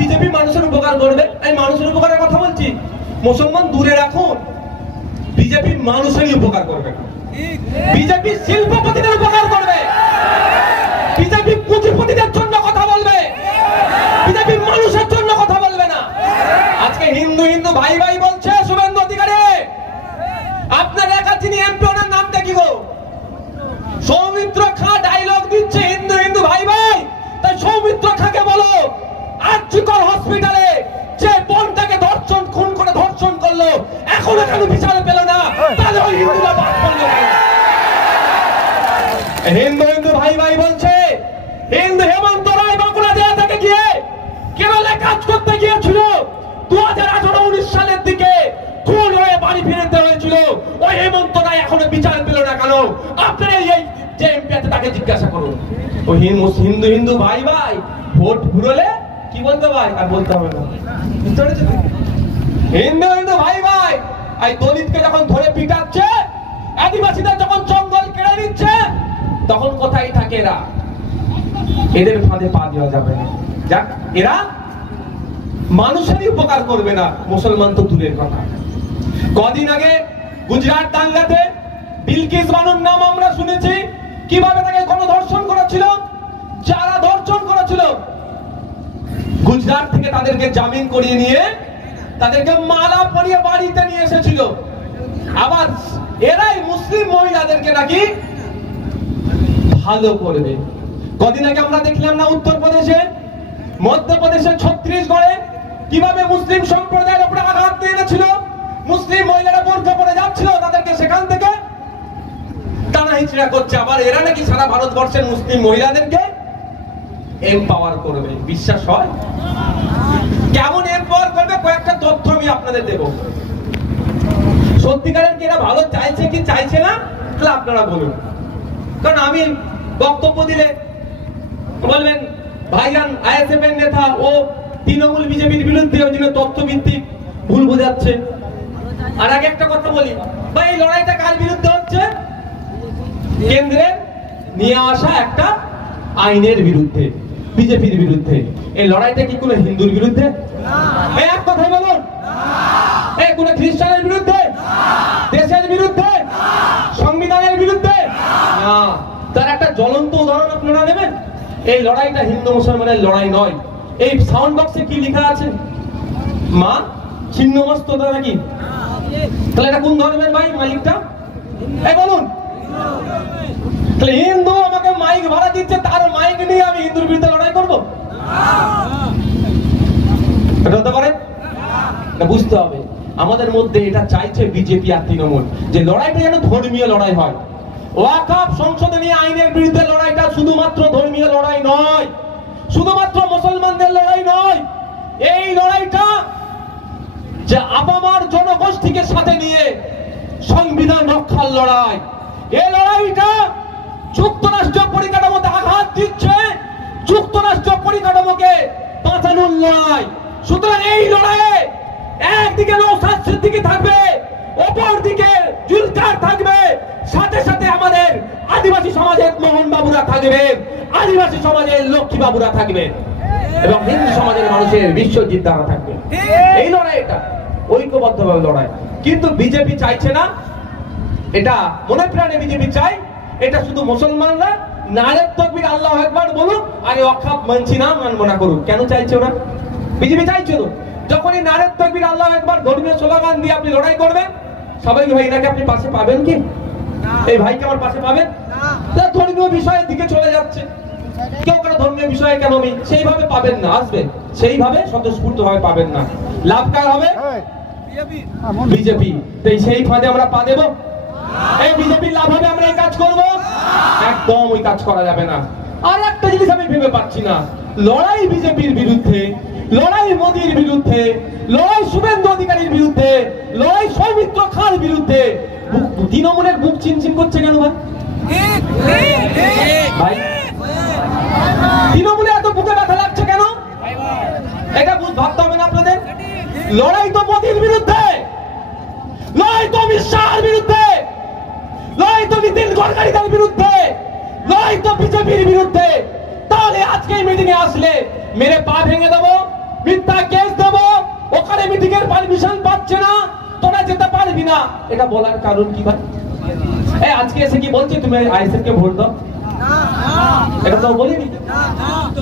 BJP মানুষের উপকার করবে। আমি মানুষের উপকারের কথা বলছি, মুসলমান দূরে রাখুন, বিজেপি মানুষেরই উপকার করবে না। বিজেপি শিল্পপতিদের উপকার করবে, বিজেপি পুঁজিপতিদের জন্য কথা বলবে, বিজেপি মানুষের জন্য কথা বলবে না। আজকে হিন্দু হিন্দু ভাই ভাই বলছে শুভেন্দু অধিকারী, আপনার একা যিনি এমপি ওনার নামটা কি গো? সৌমিত্র খাঁ ডায়লগ দিচ্ছে হিন্দু হিন্দু ভাই ভাই, তাই সৌমিত্র খাঁকে বলো আর্যিকর হসপিটালে যে বোনটাকে ধর্ষণ খুন করে ধর্ষণ করলো এখনো কেন বিচার পেল না, তাহলে ওই হিন্দুরা বাদ পড়লো না। হিন্দু হিন্দু ভাই ভাই বলছে হিন্দু হেমন্ত রায় বাঁকুড়া জেলা থেকে গিয়ে কেরলে কাজ করতে গিয়েছিল 2018-19 সালের দিকে খুন হয়ে বাড়ি ফিরতে হয়েছিল, ওই হেমন্ত রায় এখনো বিচার পেল না কেন? আপনারা এই যে এমপি আছে তাকে জিজ্ঞাসা করুন। ওই হিন্দু হিন্দু ভাই ভাই ভোট ঘুরলে কি বলতে ভাই আর বলতে হবে না, হিন্দু হিন্দু ভাই ভাই এই দলিতকে যখন ধরে পিটাচ্ছে, আদিবাসীদের যখন জঙ্গল কেড়ে নিচ্ছে, তখন কোথায় থাকে এরা? এদের ফাঁদে পা দেওয়া যাবে না। যাক, এরা মানুষেরই উপকার করবে না, মুসলমান তো দূরের কথা। কদিন আগে গুজরাট দাঙ্গাতে বিলকিস বানুর নাম আমরা শুনেছি, কিভাবে তাকে গণধর্ষণ করেছিল। যারা ধর্ষণ করেছিল গুজরাট থেকে তাদেরকে জামিন করিয়ে নিয়ে তাদেরকে মালা পরিয়ে বাড়িতে নিয়ে এসেছিল। আবার এরাই মুসলিম মহিলাদেরকে নাকি ভালো করবে। কদিন আগে আমরা দেখলাম না উত্তরপ্রদেশে, মধ্যপ্রদেশে, ছত্তিশগড়ে কিভাবে মুসলিম সম্প্রদায়ের উপরে আঘাত এনেছিল। মুসলিম মহিলারা বোরকা পরে যাচ্ছিল, তাদেরকে সেখান থেকে টানা হিচড়া করছে। আবার এরা নাকি সারা ভারতবর্ষের মুসলিম মহিলাদেরকে এম্পাওয়ার করবে। বিশ্বাস হয়? কেমন এম্পাওয়ার করবে কয়েকটা তথ্য আমি আপনাদের দেব। সত্যিকারের কি এরা ভালো চাইছে কি চাইছে না তাহলে আপনারা বলুন। কারণ আমি বক্তব্য দিলে বলবেন ভাইজান আইএসএফ এর নেতা ও তৃণমূল বিজেপির বিরুদ্ধে ওই জন্য তথ্যভিত্তিক ভুল বোঝাচ্ছে। আর আগে একটা কথা বলি ভাই, এই লড়াইটা কার বিরুদ্ধে হচ্ছে? কেন্দ্রে নিয়ে আসা একটা আইনের বিরুদ্ধে, বিজেপির বিরুদ্ধে। এই লড়াইটা কি কোনো হিন্দুর বিরুদ্ধে? এক কথাই বলুন, কোন খ্রিস্টানের বিরুদ্ধে, দেশের বিরুদ্ধে, সংবিধানের বিরুদ্ধে না। তার একটা জ্বলন্ত উদাহরণ আপনারা নেবেন। এই লড়াইটা হিন্দু মুসলমানের লড়াই নয়। এই সাউন্ড বক্সে কি লেখা আছে? মা ছিন্নমস্তক নাকি? তাহলে এটা কোন ধর্মের ভাই মালিকটা? এই বলুন। তাহলে হিন্দু আমাকে মাইক ভাড়া দিচ্ছে, তার মাইক নিয়ে আমি হিন্দুর বিরুদ্ধে লড়াই করবো? এটা হতে পারে না। বুঝতে হবে আমাদের মধ্যে এটা চাইছে বিজেপি আর তৃণমূল, যে লড়াইটা যেন ধর্মীয় লড়াই হয়। ওয়াকফ সংশোধনী আইনের বিরুদ্ধে লড়াইটা শুধুমাত্র ধর্মীয় লড়াই নয়, শুধুমাত্র মুসলমানদের লড়াই নয়। এই লড়াইটা যে আপামার জনগোষ্ঠীকে সাথে নিয়ে সংবিধান রক্ষার লড়াই। এই লড়াইটা যুক্তরাষ্ট্র পরিকাঠামোতে আঘাত দিচ্ছে, যুক্তরাষ্ট্র পরিকাঠামোকে বাঁচানোর লড়াই। সুতরাং এই লড়াইয়ে একদিকে নওশাদ সিদ্দিকী থাকবে, অপর দিকে জুলকার থাকবে, সাথে সাথে আমাদের আদিবাসী সমাজের মোহন বাবুরা থাকবে, আদিবাসী সমাজের লক্ষ্মী বাবুরা থাকবে, এবং হিন্দু সমাজের মানুষের বিশ্বজিৎ দ্বারা থাকবে। এই লড়াইটা ঐক্যবদ্ধভাবে লড়াই। কিন্তু বিজেপি চাইছে না এটা, মনে প্রাণে বিজেপি চাই এটা শুধু মুসলমানরা নারে তাকবীর আল্লাহু আকবার বলুক, আর ওয়াকফ মানছি না মানবো না করুক। কেন চাইছে ওরা? বিজেপি চাইছে তো যখনই নারে তাকবীর আল্লাহু আকবার ধর্মীয় স্লোগান দিয়ে আপনি লড়াই করবেন, সবাই ভাই এনাকে আপনি পাশে পাবেন কি? এই ভাইকে আমার পাশে পাবেন না? ধর্মীয় বিষয়ের দিকে চলে যাচ্ছে। কেউ কেন ধর্মীয় বিষয়ে কেন আমি সেইভাবে পাবেন না, আসবেন সেইভাবে স্বতঃস্ফূর্ত ভাবে পাবেন না। লাভ কার হবে? বিজেপি। তো সেই ফাঁদে আমরা পা দেব? এই বিজেপির লাভ হবে আমরা এই কাজ করব? একদম ওই কাজ করা যাবে না। আর একটা জিনিস আমি ভেবে পাচ্ছি না, লড়াই বিজেপির বিরুদ্ধে, লড়াই মোদীর বিরুদ্ধে, লড়াই শুভেন্দু অধিকারীর বিরুদ্ধে, লড়াই সৌমিত্র খাঁর বিরুদ্ধে তৃণমূলের বুক চিনচিন করছে কেন ভাই? ভাই তৃণমূলে এত বুকে ব্যথা লাগছে কেন? এটা ভাবতে হবে না আপনাদের? লড়াই তো মোদীর বিরুদ্ধে, লড়াই তো অমিত শাহের বিরুদ্ধে, লড়াই তো নীতিন গডকারিদের বিরুদ্ধে, লড়াই তো বিজেপির বিরুদ্ধে। তাহলে আজকে মিটিং এ আসলে মেরে পা ভেঙে দেবো, মিথ্যা কেস দেব, ওখানে মিটিং এর পারমিশন পাচ্ছে না, তোরা যেতে পারবি না, এটা বলার কারণ কি ভাই? আজকে এসে কি বলছে তুমি আইএসএফ কে ভোট দাও? এটা তো বলিনি।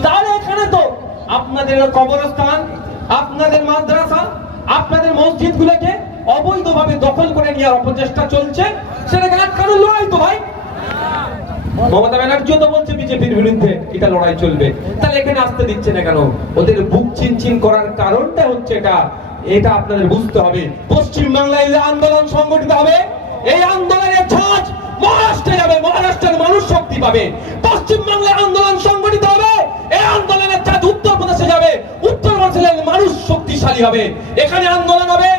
তাহলে এখানে তো আপনাদের কবরস্থান, আপনাদের মাদ্রাসা, আপনাদের মসজিদ গুলোকে অবৈধভাবে দখল করে নেওয়ার অপচেষ্টা চলছে, সেটাকে আটকানোর লড়াই তো ভাই। মমতা ব্যানার্জিও তো বলছে বিজেপির বিরুদ্ধে এটা লড়াই চলবে, তাহলে এখানে আসতে দিচ্ছে না কেন? ওদের বুক চিনচিন করার কারণটা হচ্ছে এটা আপনাদের বুঝতে হবে। পশ্চিম বাংলায় আন্দোলন সংগঠিত হবে, এই আন্দোলনের ঝাঁজ মহারাষ্ট্রে যাবে, মহারাষ্ট্রের মানুষ শক্তি পাবে। পশ্চিম বাংলায় আন্দোলন সংগঠিত হবে, এই আন্দোলনের ঝাঁজ উত্তরপ্রদেশে যাবে, উত্তরপ্রদেশের মানুষ শক্তিশালী হবে। এখানে আন্দোলন হবে,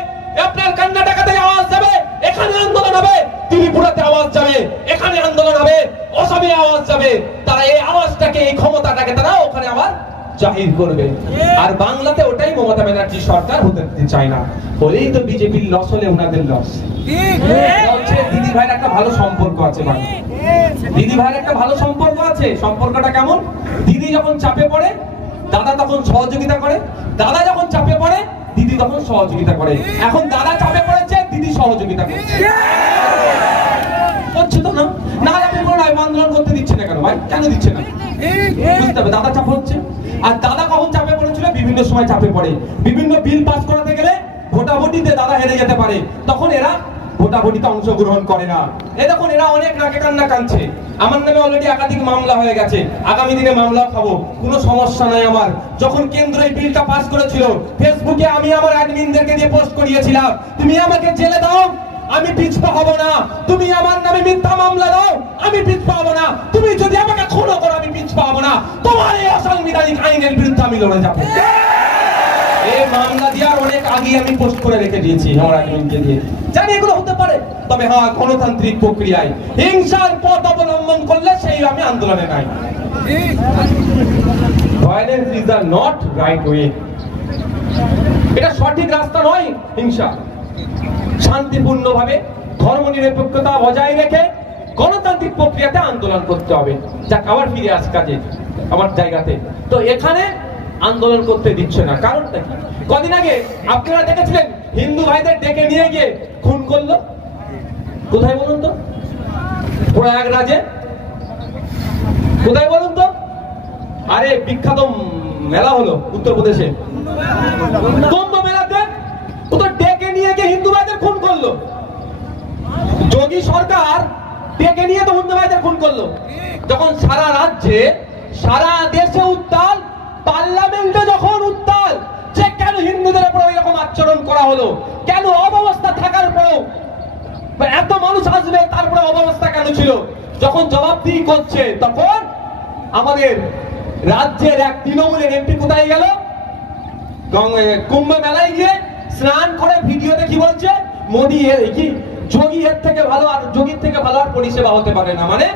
আপনার কর্ণাটকাতে আওয়াজ যাবে, এখানে আন্দোলন হবে, ত্রিপুরাতে আওয়াজ যাবে, এখানে আন্দোলন হবে, অসমে আওয়াজ যাবে। তারা এই আওয়াজটাকে, এই ক্ষমতাটাকে তারা ওখানে আবার জাহির করবে। আর বাংলাতে ওটাই মমতা ব্যানার্জি সরকার হতে দিতে চায় না, বলেই তো বিজেপির লস হলে ওনাদের লস। দিদি ভাইয়ের একটা ভালো সম্পর্ক আছে, ভাই দিদি ভাইয়ের একটা ভালো সম্পর্ক আছে। সম্পর্কটা কেমন? দিদি যখন চাপে পড়ে দাদা তখন সহযোগিতা করে, দাদা যখন চাপে পড়ে দিদি তখন সহযোগিতা করে। এখন দাদা চাপে পড়েছে, দিদি সহযোগিতা করছে তো না? না আপনি বলেন আন্দোলন করতে দিচ্ছে না কেন ভাই? কেন দিচ্ছে না? বুঝতে হবে, দাদা চাপ হচ্ছে। আর দাদা কখন চাপে পড়েছিল? বিভিন্ন সময় চাপে পড়ে। বিভিন্ন বিল পাস করাতে গেলে ভোটাভুটিতে দাদা হেরে যেতে পারে, তখন এরা ভোটাভুটিতে অংশগ্রহণ করে না। দেখুন এরা অনেক নাকে কান্না কাঁদছে, আমার নামে অলরেডি একাধিক মামলা হয়ে গেছে, আগামী দিনে মামলা খাবো, কোনো সমস্যা নাই আমার। যখন কেন্দ্র এই বিলটা পাস করেছিল, ফেসবুকে আমি আমার অ্যাডমিনদেরকে দিয়ে পোস্ট করিয়েছিলাম, তুমি আমাকে জেলে দাও, আমি পিছপা হব না। তুমি আমার নামে মিথ্যা মামলা দাও, আমি পিছপা হব না। তুমি যদি আমাকে খুন করো, আমি পিছপা হব না। তোমার এই অসাংবিধানিক আইনের বিরুদ্ধে আমি লড়ে যাবো। এই মামলা দেওয়ার অনেক আগে আমি পোস্ট করে রেখে দিয়েছি আমার অ্যাডমিনকে দিয়ে। জানি এগুলো হতে পারে, তবে হ্যাঁ গণতান্ত্রিক প্রক্রিয়ায় হিংসার পথ অবলম্বন করলে সেই আমি আন্দোলনে নাই। Violence is the not right way, এটা সঠিক রাস্তা নয়। হিংসা শান্তিপূর্ণভাবে ধর্মনিরপেক্ষতা বজায় রেখে গণতান্ত্রিক প্রক্রিয়াতে আন্দোলন করতে হবে। যাক, আবার ফিরে আস কাজে আমার জায়গাতে। তো এখানে আন্দোলন করতে দিচ্ছে না, কারণটা কি? কদিন আগে আপনারা দেখেছিলেন হিন্দু ভাইদের ডেকে নিয়ে গিয়ে খুন করলো, কোথায় বলুন তো? প্রয়াগরাজে। কোথায় বলুন তো? আরে বিখ্যাত মেলা হলো উত্তরপ্রদেশে, কুম্ভ মেলাতে ডেকে নিয়ে গিয়ে হিন্দু ভাইদের খুন করলো। যোগী সরকার ডেকে নিয়ে তো হিন্দু ভাইদের খুন করলো। যখন সারা রাজ্যে, সারা দেশে উত্তাল, পার্লামেন্টে যখন উত্তাল, যে কেন হিন্দুদের উপর এরকম আচরণ করা হলো, কেন অব্যবস্থা থাকার পরেও এত মানুষ আসবে, তারপরে অব্যবস্থা কেন ছিল? যখন জবাবদিহি করছে, তখন আমাদের রাজ্যের এক তৃণমূলের এমপি কোথায় গেল? কুম্ভ মেলায় গিয়ে স্নান করে ভিডিওতে কি বলছে? মোদী কি যোগী এর থেকে ভালো, আর যোগীর থেকে ভালো আর পরিষেবা হতে পারে না। মানে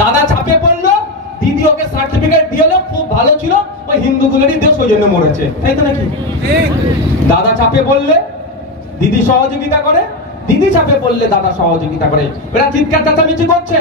দাদা চাপে পড়লো, দিদি ওকে সার্টিফিকেট দিয়ে খুব ভালো ছিল, ওই হিন্দুগুলোরই দেশ ওই জন্য মরেছে, তাই তো নাকি? দাদা চাপে পড়লে দিদি সহযোগিতা করে, দিদি চাপে পড়লে দাদা সহযোগিতা করে। এরা চিৎকার চেঁচামেচি করছে।